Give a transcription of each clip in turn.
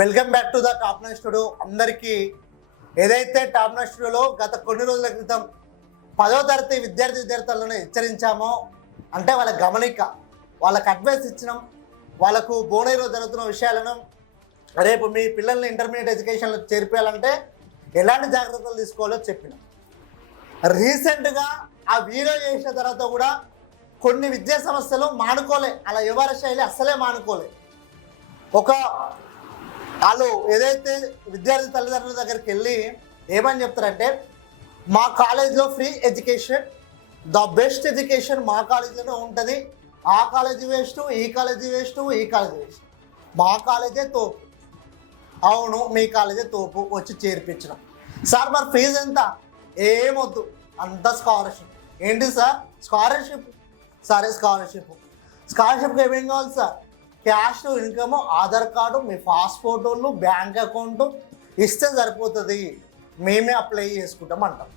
Welcome back to the top nine studio. అందరికీ ఏదైతే top nine స్టూడియోలో గత కొన్ని రోజుల క్రితం 10వ తరగతి విద్యార్థులను హెచ్చరించామో, అంటే వాళ్ళ గమనిక, వాళ్ళకి అడ్వైస్ ఇచ్చినాం, వాళ్ళకు బోనైలో జరుగుతున్న విషయాలను, రేపు మీ పిల్లల్ని ఇంటర్మీడియట్ ఎడ్యుకేషన్లో చేర్పేయాలంటే ఎలాంటి జాగ్రత్తలు తీసుకోవాలో చెప్పినాం. రీసెంట్గా ఆ వీడియో చేసిన తర్వాత కూడా కొన్ని విద్యా సంస్థలు మానుకోలే, అలా వ్యవహార శైలి అస్సలే మానుకోలే. వాళ్ళు ఏదైతే విద్యార్థి తల్లిదండ్రుల దగ్గరికి వెళ్ళి ఏమని చెప్తారంటే, మా కాలేజీలో free education, the best education మా కాలేజీలోనే ఉంటుంది, ఆ కాలేజీ వేస్ట్, ఈ కాలేజీ వేస్ట్, ఈ కాలేజీ వేస్ట్, మా కాలేజే తోపు. అవును, మీ కాలేజే తోపు, వచ్చి చేర్పించడం. సార్ మరి ఫీజు ఎంత? ఏమొద్దు, అంత స్కాలర్షిప్. ఏంటి సార్ స్కాలర్షిప్? సరే స్కాలర్షిప్కి ఏమేం కావాలి sir? Cash, income, Aadhaar card, మీ పాస్పోర్ట్లు, బ్యాంక్ అకౌంట్ ఇస్తే సరిపోతుంది, మేమే అప్లై చేసుకుంటాం అంటాం.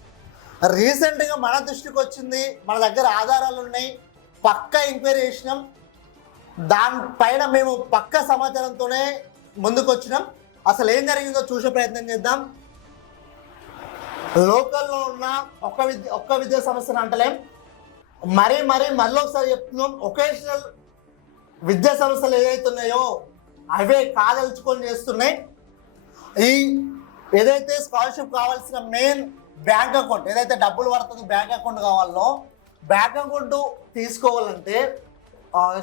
రీసెంట్గా మన దృష్టికి వచ్చింది, మన దగ్గర ఆధారాలు ఉన్నాయి, పక్కా ఎంక్వైరీ చేసినాం, దానిపైన మేము పక్కా సమాచారంతోనే ముందుకు వచ్చినాం. అసలు ఏం జరిగిందో చూసే ప్రయత్నం చేద్దాం. లోకల్లో ఉన్న ఒక్క విద్యా సంస్థను అంటలేం, మళ్ళీ ఒకసారి చెప్తున్నాం, ఒకేషనల్ విద్యా సంస్థలు ఏదైతున్నాయో అవే కాదలుచుకొని చేస్తున్నాయి. ఈ ఏదైతే స్కాలర్షిప్ కావాల్సిన మెయిన్ బ్యాంక్ అకౌంట్, ఏదైతే డబ్బులు పడుతుందో బ్యాంక్ అకౌంట్ కావాలో, బ్యాంక్ అకౌంట్ తీసుకోవాలంటే,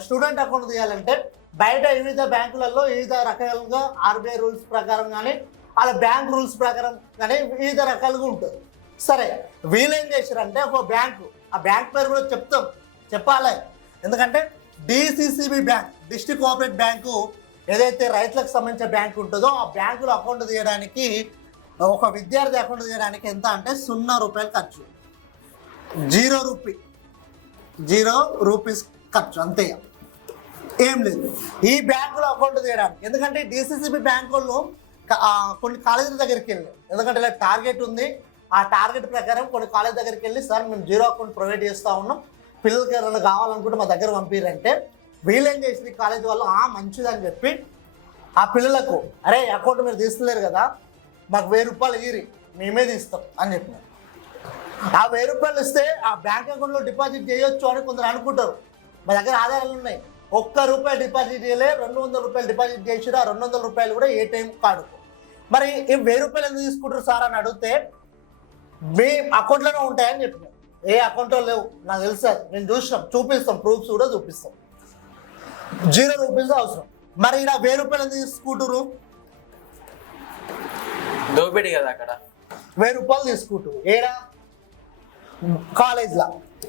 స్టూడెంట్ అకౌంట్ తీయాలంటే బయట వివిధ బ్యాంకులలో వివిధ రకాలుగా ఆర్బీఐ రూల్స్ ప్రకారం కానీ వాళ్ళ బ్యాంక్ రూల్స్ ప్రకారం కానీ వివిధ రకాలుగా ఉంటుంది. సరే, వీళ్ళేం చేశారంటే ఒక బ్యాంకు, ఆ బ్యాంక్ పేరు కూడా చెప్పాలి, ఎందుకంటే DCCB bank, district cooperative bank, ఏదైతే రైతులకు సంబంధించిన బ్యాంకు ఉంటుందో ఆ బ్యాంకులో అకౌంట్ తీయడానికి, ఒక విద్యార్థి అకౌంట్ తీయడానికి ఎంత అంటే 0 రూపాయలు ఖర్చు, 0 రూపీస్ ఖర్చు, అంతే, ఏం లేదు ఈ బ్యాంకులో అకౌంట్ తీయడానికి. ఎందుకంటే డిసిసిబి బ్యాంకు వాళ్ళు కొన్ని కాలేజీల దగ్గరికి వెళ్ళి, ఎందుకంటే ఇలా టార్గెట్ ఉంది, ఆ టార్గెట్ ప్రకారం కొన్ని కాలేజ్ దగ్గరికి వెళ్ళి, సార్ మేము 0 అకౌంట్ ప్రొవైడ్ చేస్తూ ఉన్నాం, పిల్లలకి ఎవరైనా కావాలనుకుంటే మా దగ్గర పంపిరంటే, వీళ్ళేం చేసింది కాలేజ్ వాళ్ళు మంచిదని చెప్పి ఆ పిల్లలకు, అరే అకౌంట్ మీరు తీస్తలేరు కదా, మాకు 1000 రూపాయలు ఇయ్యి, మేమే తీస్తాం అని చెప్పినారు. ఆ 1000 రూపాయలు ఇస్తే ఆ బ్యాంక్ అకౌంట్లో డిపాజిట్ చేయొచ్చు అని కొందరు అనుకుంటారు. మా దగ్గర ఆధారాలు ఉన్నాయి, ₹1 డిపాజిట్ చేయలే, 200 రూపాయలు డిపాజిట్ చేసిరు, ఆ 200 రూపాయలు కూడా ఏటీఎం కార్డుకు. మరి ఈ 1000 రూపాయలు ఎందుకు తీసుకుంటారు సార్ అని అడిగితే, మీ అకౌంట్లోనే ఉంటాయని చెప్పినారు. ఏ అకౌంట్లో లేవు, నాకు తెలుసు సార్, నేను చూసినాం, చూపిస్తాం, ప్రూఫ్స్ కూడా చూపిస్తాం, 0 రూపీస్ అవసరం. మరి ఇలా 1000 రూపాయలు ఎందుకు తీసుకుంటారు? దోపిడీ కదా, అక్కడ 1000 రూపాయలు తీసుకుంటారు. ఏడా? కాలేజ్లో.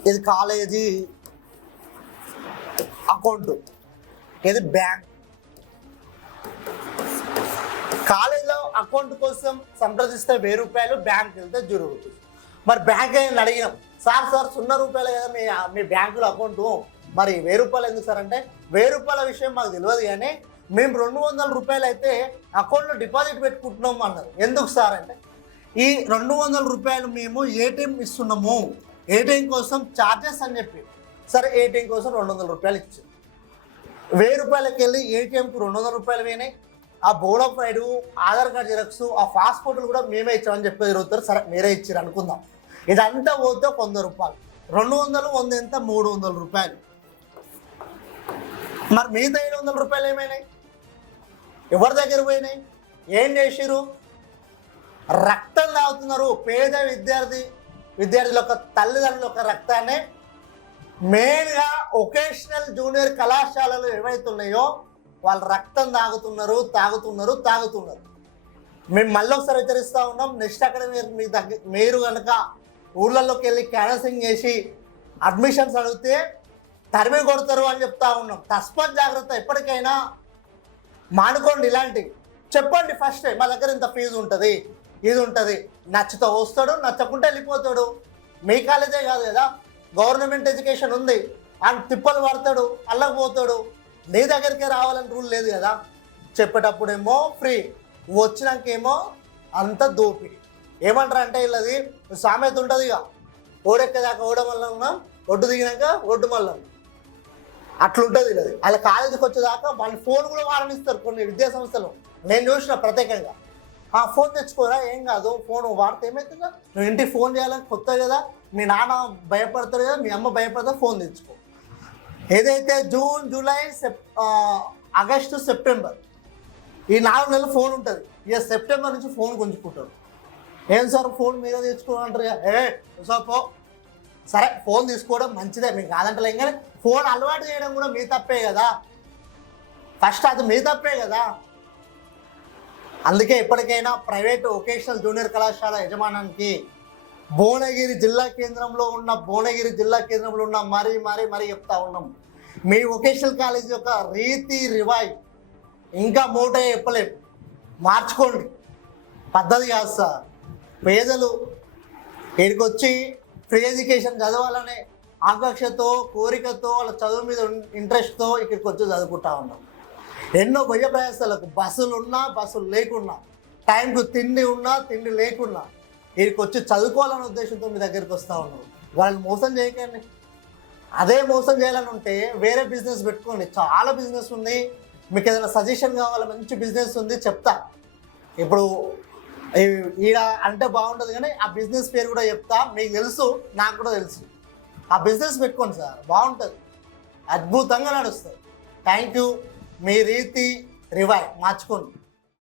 ఇది కాలేజీ అకౌంట్, ఇది బ్యాంక్. కాలేజీలో అకౌంట్ కోసం సంప్రదిస్తే 1000 రూపాయలు, బ్యాంక్ వెళ్తే 0 రూపీస్. మరి బ్యాంక్ అయినా అడిగినాం, సార్ 0 రూపాయలు కదా మీ బ్యాంకులో అకౌంటు, మరి 1000 రూపాయలు ఎందుకు సార్ అంటే, 1000 రూపాయల విషయం మాకు తెలియదు కానీ మేము 200 రూపాయలు అయితే అకౌంట్లో డిపాజిట్ పెట్టుకుంటున్నాము అన్నారు. ఎందుకు సార్ అంటే, ఈ 200 రూపాయలు మేము ఏటీఎం ఇస్తున్నాము, ఏటీఎం కోసం ఛార్జెస్ అని చెప్పి. సరే, ఏటీఎం కోసం 200 రూపాయలు ఇచ్చారు. 1000 రూపాయలకి వెళ్ళి ఏటీఎంకు 200 రూపాయలు పోయినాయి. ఆ బోనోఫైడ్, ఆధార్ కార్డు జిరాక్స్, ఆ పాస్పోర్ట్లు కూడా మేమే ఇచ్చామని చెప్పి తిరుగుతారు. సరే, మీరే ఇచ్చారు అనుకుందాం, ఇదంతా పోతే 100 రూపాయలు, 200, 100 ఎంత? 300 రూపాయలు. మరి మిగతా 700 రూపాయలు ఏమైనాయి? ఎవరి దగ్గర పోయినాయి? ఏం చేసిరు? రక్తం తాగుతున్నారు. పేద విద్యార్థుల యొక్క తల్లిదండ్రుల యొక్క రక్తాన్ని మెయిన్గా ఒకేషనల్ జూనియర్ కళాశాలలు ఏవైతున్నాయో వాళ్ళు రక్తం తాగుతున్నారు. మేము మళ్ళీ ఒకసారి హెచ్చరిస్తూ ఉన్నాం. నెక్స్ట్ అక్కడ మీరు కనుక ఊళ్ళల్లోకి వెళ్ళి క్యాన్వసింగ్ చేసి అడ్మిషన్స్ అడిగితే తరిమి కొడతారు అని చెప్తా ఉన్నాం. తస్మాత్ జాగ్రత్త, ఎప్పటికైనా మానుకోండి ఇలాంటివి. చెప్పండి ఫస్ట్, మా దగ్గర ఇంత ఫీజు ఉంటుంది, ఇది ఉంటుంది, నచ్చితే వస్తాడు, నచ్చకుంటే వెళ్ళిపోతాడు. మీ కాలేజే కాదు కదా, గవర్నమెంట్ ఎడ్యుకేషన్ ఉంది, అని తిప్పలు పడతాడు, అల్లకపోతాడు. నీ దగ్గరికే రావాలని రూల్ లేదు కదా. చెప్పేటప్పుడేమో ఫ్రీ, వచ్చినాకేమో అంత దోపిడి. ఏమంటారు అంటే, వీళ్ళది సామెత ఉంటుంది, ఇక ఓడెక్కేదాకా ఓడమల్లం, ఒడ్డు దిగినాక ఒడ్డు మల్లం, అట్లుంటుంది. వీళ్ళది. వాళ్ళ కాలేజీకి వచ్చేదాకా వాళ్ళ ఫోన్ కూడా వాడనిస్తారు కొన్ని విద్యా సంస్థలు. నేను చూసిన ప్రత్యేకంగా ఫోన్ తెచ్చుకోరా, ఏం కాదు, ఫోన్ వాడితే ఏమవుతుందా, నువ్వు ఇంటికి ఫోన్ చేయాలని కొత్త కదా, మీ నాన్న భయపడతారు కదా, మీ అమ్మ భయపడతారు, ఫోన్ తెచ్చుకో. ఏదైతే జూన్, జూలై, ఆగస్టు, సెప్టెంబర్ ఈ 4 నెలలు ఫోన్ ఉంటుంది. ఇక సెప్టెంబర్ నుంచి ఫోన్ గుంజుకుంటారు. ఏం సార్ ఫోన్ మీరే తెచ్చుకోమంటారు, సార్ పో. సరే ఫోన్ తీసుకోవడం మంచిదే, మీకు కాదంటలేం, కానీ ఫోన్ అలవాటు చేయడం కూడా మీ తప్పే కదా, ఫస్ట్ అది మీ తప్పే కదా. అందుకే ఇప్పటికైనా ప్రైవేట్ వొకేషనల్ జూనియర్ కళాశాల యజమానానికి భువనగిరి జిల్లా కేంద్రంలో ఉన్న మరీ చెప్తా ఉన్నాం, మీ వొకేషనల్ కాలేజ్ యొక్క రీతి రివాయ్ ఇంకా మూటే చెప్పలేము, మార్చుకోండి. పద్ధతి కాదు సార్. పేదలు ఇక్కడికి వచ్చి ఫ్రీ ఎడ్యుకేషన్ చదవాలనే ఆకాంక్షతో, కోరికతో, వాళ్ళ చదువు మీద ఇంట్రెస్ట్తో ఇక్కడికి వచ్చి చదువుకుంటా ఉన్నాం. ఎన్నో భయ ప్రయాసాలకు, బస్సులు ఉన్నా బస్సులు లేకున్నా, టైంకు తిండి ఉన్నా తిండి లేకున్నా వీరికి వచ్చి చదువుకోవాలనే ఉద్దేశంతో మీ దగ్గరికి వస్తూ ఉన్నాం. వాళ్ళని మోసం చేయకండి. అదే మోసం చేయాలని ఉంటే వేరే బిజినెస్ పెట్టుకోండి, చాలా బిజినెస్ ఉంది. మీకు ఏదైనా సజెషన్ కావాలా, మంచి బిజినెస్ ఉంది చెప్తా. ఇప్పుడు ఈడ అంటే బాగుంటుంది, కానీ ఆ బిజినెస్ పేరు కూడా చెప్తా. మీకు తెలుసు, నాకు కూడా తెలుసు. ఆ బిజినెస్ పెట్టుకోండి సార్, బాగుంటుంది, అద్భుతంగా నడుస్తుంది. Thank you. మీ రీతి రివాయ్ మార్చుకోండి.